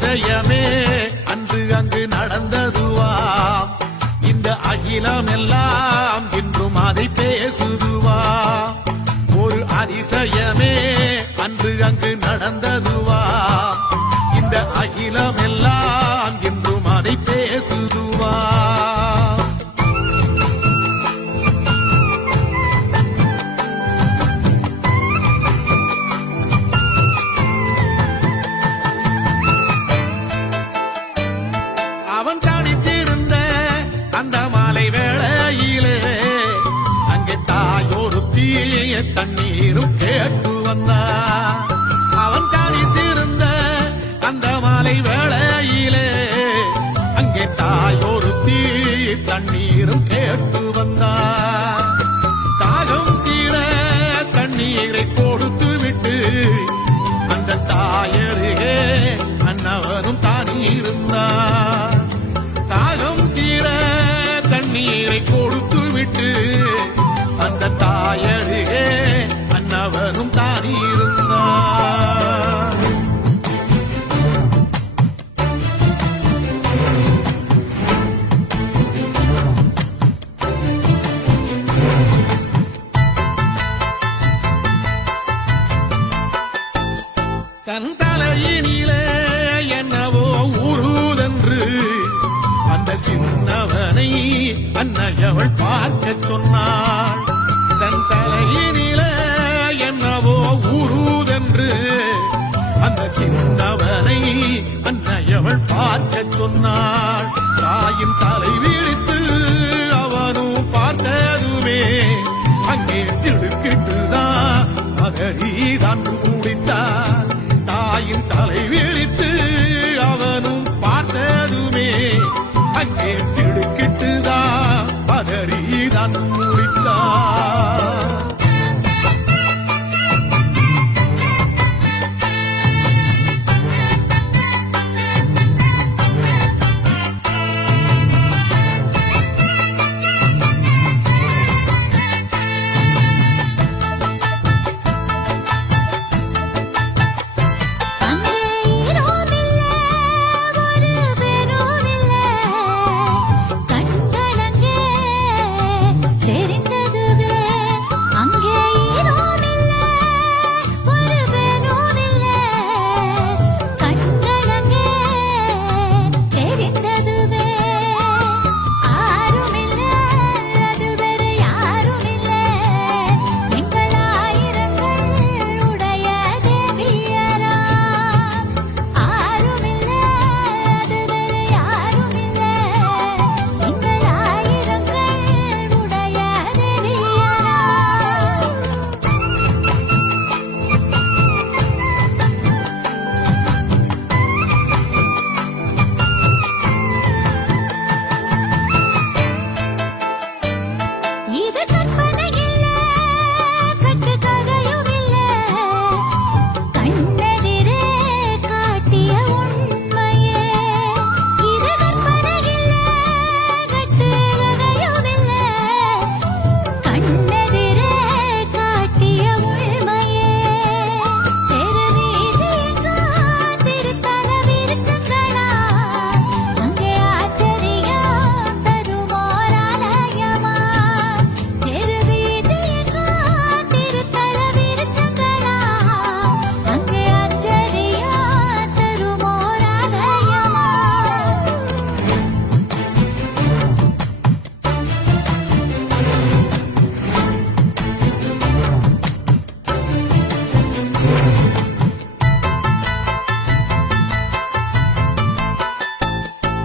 அதிசயமே அன்று அங்கு நடந்ததுவா இந்த அகிலம் எல்லாம் இன்றும் அதை பேசுதுவா ஒரு அதிசயமே அன்று அங்கு நடந்ததுவா இந்த அகிலம் எல்லாம் இன்றும் அதை பேசுதுவா அவன் தனித்திருந்த அந்த மாலை வேளையிலே அங்கே தாயொருத்தி தண்ணீரும் கேட்டு வந்தான் அவன் தனித்திருந்த அந்த மாலை வேளையிலே அங்கே தாயொருத்தி தண்ணீரும் கேட்டு வந்தான் தாகம் தீர தண்ணீரை கொடுத்து விட்டு அந்த தாயருகே அன்னவரும் தானிருந்தார் தாகம் தீர தண்ணீரை கொடுத்து விட்டு அந்த தாயருகே அன்னவரும் தானிருந்தார் தன் தலையினிலே என்னவோ உருதென்று அந்த சின்னவனை அன்னையவள் பார்க்க சொன்னாள் தன் தலையினிலே என்னவோ உருதென்று அந்த சின்னவனை அன்னையவள் பார்க்க சொன்னாள் தாயின் தலை விரித்து அவனும் பார்த்ததுமே அங்கே திடுக்கிட்டுதான் அதறிதான் முடித்தார் தாயின் தலை விரித்து அவனும் பார்த்ததுமே அங்கே திடுக்கிட்டுதான் பதறிதான் முடித்தார்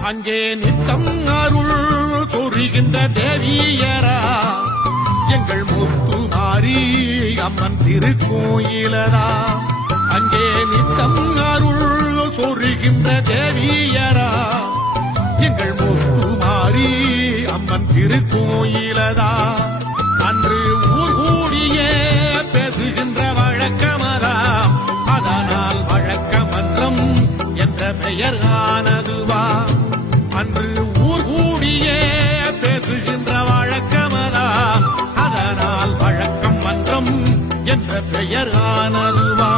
அங்கே நித்தம் அருள் சொரிகின்ற தேவியரா எங்கள் முத்துமாரி அம்மன் திருக்கோயிலரா அங்கே நித்தம் அருள் சொரிகின்ற தேவியரா எங்கள் முத்துமாரி அம்மன் திருக்கோயிலதா அன்று ஊர் கூடியே பேசுகின்ற வழக்கமதா அதனால் வழக்கமன்றம் என்ற பெயர் ஆனதுவா அன்று ஊர் கூடியே பேசுகின்ற வழக்கமதா அதனால் வழக்கம் மன்றம் என்ற பெயர் ஆனதுவா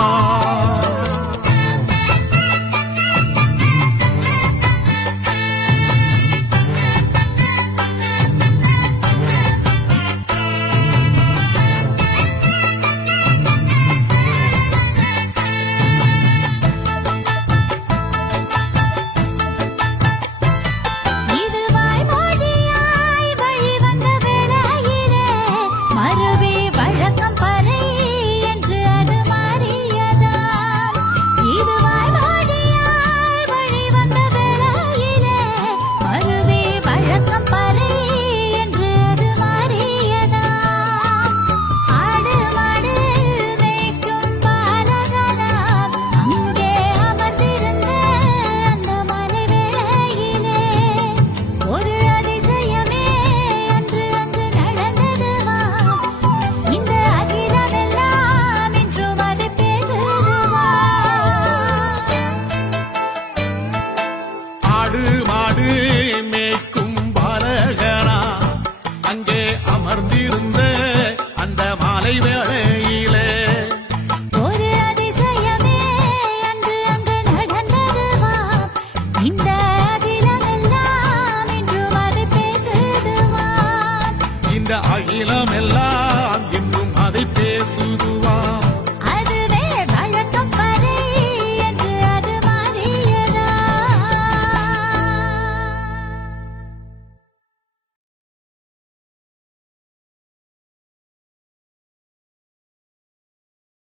மாலை வேளை